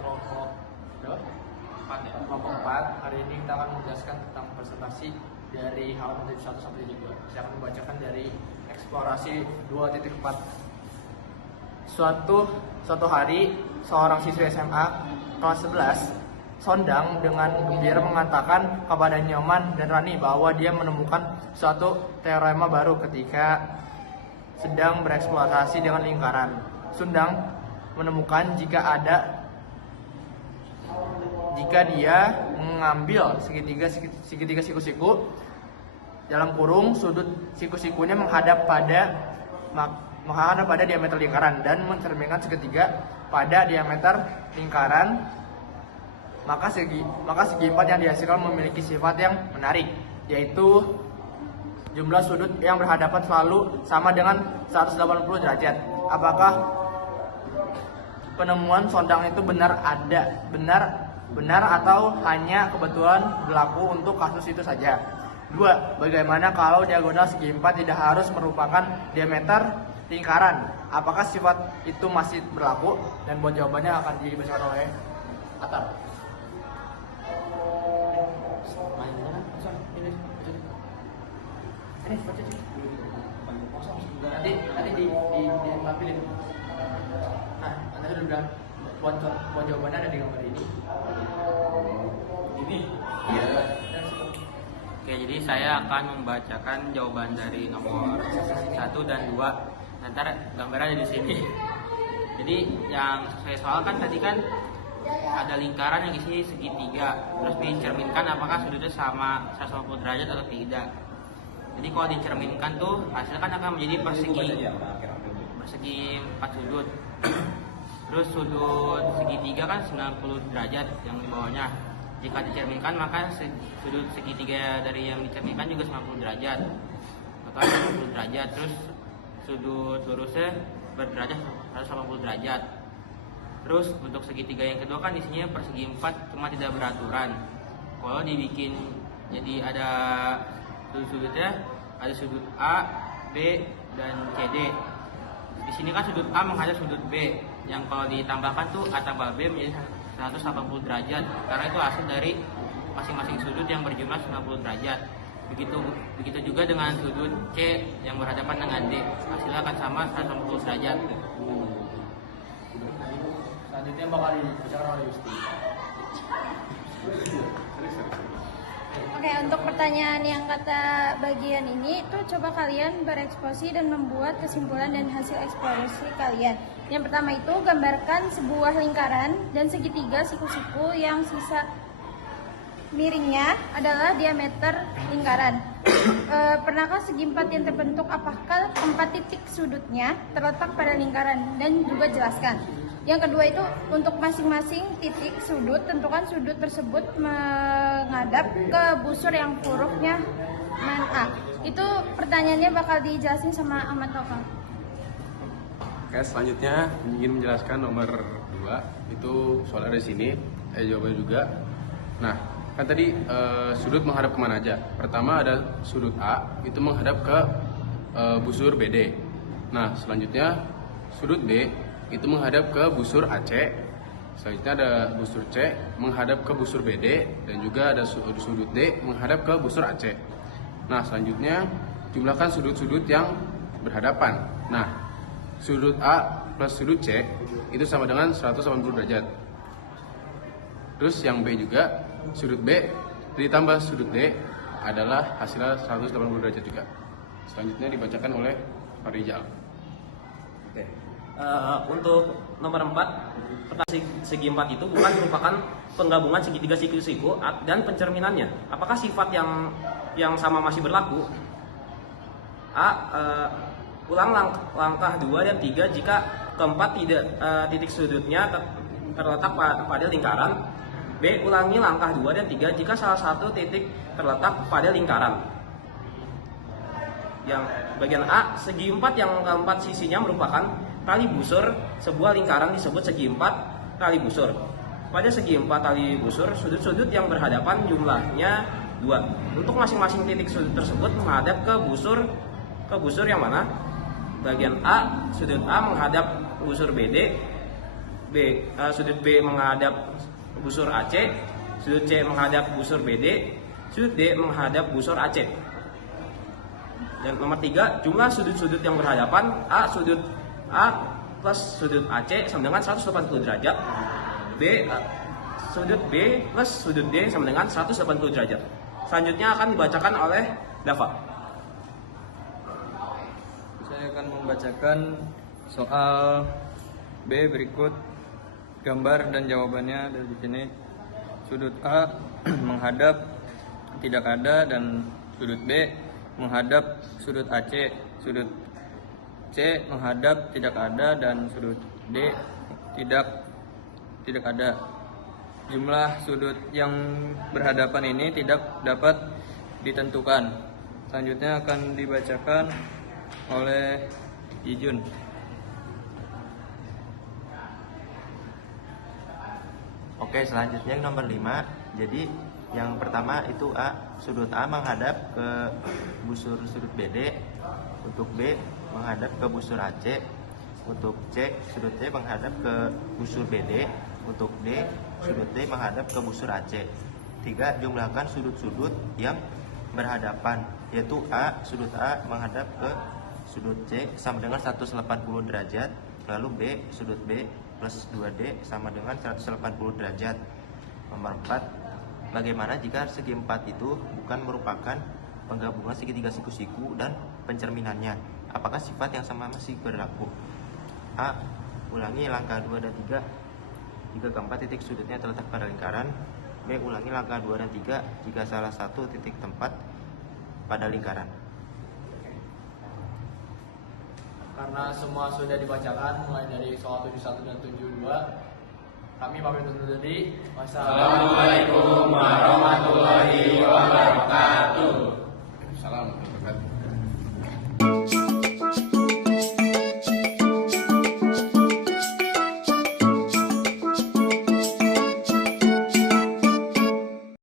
kelompok berapa? 4 ya? Kelompok 4. Hari ini kita akan menjelaskan tentang presentasi dari halaman 1 sampai 2. Saya akan membacakan dari eksplorasi 2.4. Suatu hari, seorang siswi SMA kelas 11 Sondang dengan gembira mengatakan kepada Nyoman dan Rani bahwa dia menemukan suatu teorema baru ketika sedang bereksplorasi dengan lingkaran. Sondang menemukan jika dia mengambil segitiga siku-siku dalam kurung, sudut siku-sikunya menghadap pada diameter lingkaran dan mencerminkan segitiga pada diameter lingkaran, maka segi empat yang dihasilkan memiliki sifat yang menarik, yaitu jumlah sudut yang berhadapan selalu sama dengan 180 derajat. Apakah penemuan Sondang itu benar atau hanya kebetulan berlaku untuk kasus itu saja? 2. Bagaimana kalau diagonal segi empat tidak harus merupakan diameter lingkaran? Apakah sifat itu masih berlaku? Dan buat jawabannya akan dibacakan oleh Atar. Nanti ditampilin. Nah, nanti udah bilang buat jawabannya ada di gambar ini. Iya. Oke, jadi saya akan membacakan jawaban dari nomor 1 dan 2. Nanti gambarnya ada di sini. Jadi yang saya soal kan tadi kan ada lingkaran yang isi segitiga, terus dicerminkan apakah sudutnya sama 180 derajat atau tidak. Jadi kalau dicerminkan tuh hasilnya kan akan menjadi persegi 4 sudut. Terus sudut segitiga kan 90 derajat yang di bawahnya. Jika dicerminkan maka sudut segitiga dari yang dicerminkan juga 90 derajat. Total 90 derajat. Terus sudut lurusnya berderajat 180 derajat. Terus untuk segitiga yang kedua kan isinya persegi 4 cuma tidak beraturan. Kalau dibikin jadi ada sudut-sudutnya, ada sudut A, B, dan CD. Di sini kan sudut A menghadap sudut B, yang kalau ditambahkan tuh A tambah B menjadi 180 derajat, karena itu hasil dari masing-masing sudut yang berjumlah 90 derajat. Begitu juga dengan sudut C yang berhadapan dengan D, hasilnya akan sama 180 derajat. Selanjutnya bakal dibacakan oleh Yusti. Oke, untuk pertanyaan yang kata bagian ini tuh coba kalian berekspresi dan membuat kesimpulan dan hasil eksplorasi kalian. Yang pertama itu gambarkan sebuah lingkaran dan segitiga siku-siku yang sisa miringnya adalah diameter lingkaran. Pernahkah segi empat yang terbentuk, apakah 4 titik sudutnya terletak pada lingkaran? Dan juga jelaskan. Yang kedua itu untuk masing-masing titik sudut, tentukan sudut tersebut menghadap ke busur yang hurufnya A. Itu pertanyaannya bakal dijelasin sama Ahmad Taufan. Oke, selanjutnya ingin menjelaskan nomor 2. Itu soalnya dari sini, jawabannya juga. Nah, kan tadi sudut menghadap kemana aja? Pertama ada sudut A, itu menghadap ke busur BD. Nah, selanjutnya sudut B itu menghadap ke busur AC. Selanjutnya ada busur C menghadap ke busur BD, dan juga ada sudut D menghadap ke busur AC. Nah, selanjutnya jumlahkan sudut-sudut yang berhadapan. Nah, sudut A plus sudut C itu sama dengan 180 derajat. Terus yang B juga, sudut B ditambah sudut D adalah hasilnya 180 derajat juga. Selanjutnya dibacakan oleh Pak Rizal. Oke. Untuk nomor 4, segi 4 itu bukan merupakan penggabungan segitiga siku-siku dan pencerminannya. Apakah sifat yang sama masih berlaku? A. Ulang langkah 2 dan 3 jika keempat titik sudutnya terletak pada lingkaran. B. Ulangi langkah 2 dan 3 jika salah satu titik terletak pada lingkaran. Yang bagian A, segi 4 yang keempat sisinya merupakan tali busur sebuah lingkaran disebut segi 4 tali busur. Pada segi 4 tali busur, sudut-sudut yang berhadapan jumlahnya 2. Untuk masing-masing titik sudut tersebut menghadap ke busur yang mana? Bagian A, sudut A menghadap busur BD, sudut B menghadap busur AC, sudut C menghadap busur BD, sudut D menghadap busur AC. Dan nomor 3, jumlah sudut-sudut yang berhadapan sudut A plus sudut AC sama dengan 180 derajat. Sudut B plus sudut D sama dengan 180 derajat. Selanjutnya akan dibacakan oleh Dava. Saya akan membacakan soal B berikut gambar dan jawabannya dari sini. Sudut A menghadap tidak ada dan sudut B menghadap sudut AC. Sudut C menghadap tidak ada dan sudut D tidak ada. Jumlah sudut yang berhadapan ini tidak dapat ditentukan. Selanjutnya akan dibacakan oleh Ijun. Oke, selanjutnya yang nomor 5. Jadi yang pertama itu sudut A menghadap ke busur sudut BD, untuk B menghadap ke busur AC, untuk C sudut C menghadap ke busur BD, untuk D sudut D menghadap ke busur AC. 3. Jumlahkan sudut-sudut yang berhadapan, yaitu sudut A menghadap ke sudut C sama dengan 180 derajat, lalu B sudut B plus 2D sama dengan 180 derajat. Nomor 4, bagaimana jika segi 4 itu bukan merupakan penggabungan segitiga siku-siku dan pencerminannya? Apakah sifat yang sama masih berlaku? A. Ulangi langkah 2 dan 3 jika keempat titik sudutnya terletak pada lingkaran. B. Ulangi langkah 2 dan 3 jika salah satu titik tempat pada lingkaran. Karena semua sudah dibacakan mulai dari soal 71 dan 72, kami pamit undur diri. Wassalamualaikum warahmatullahi wabarakatuh.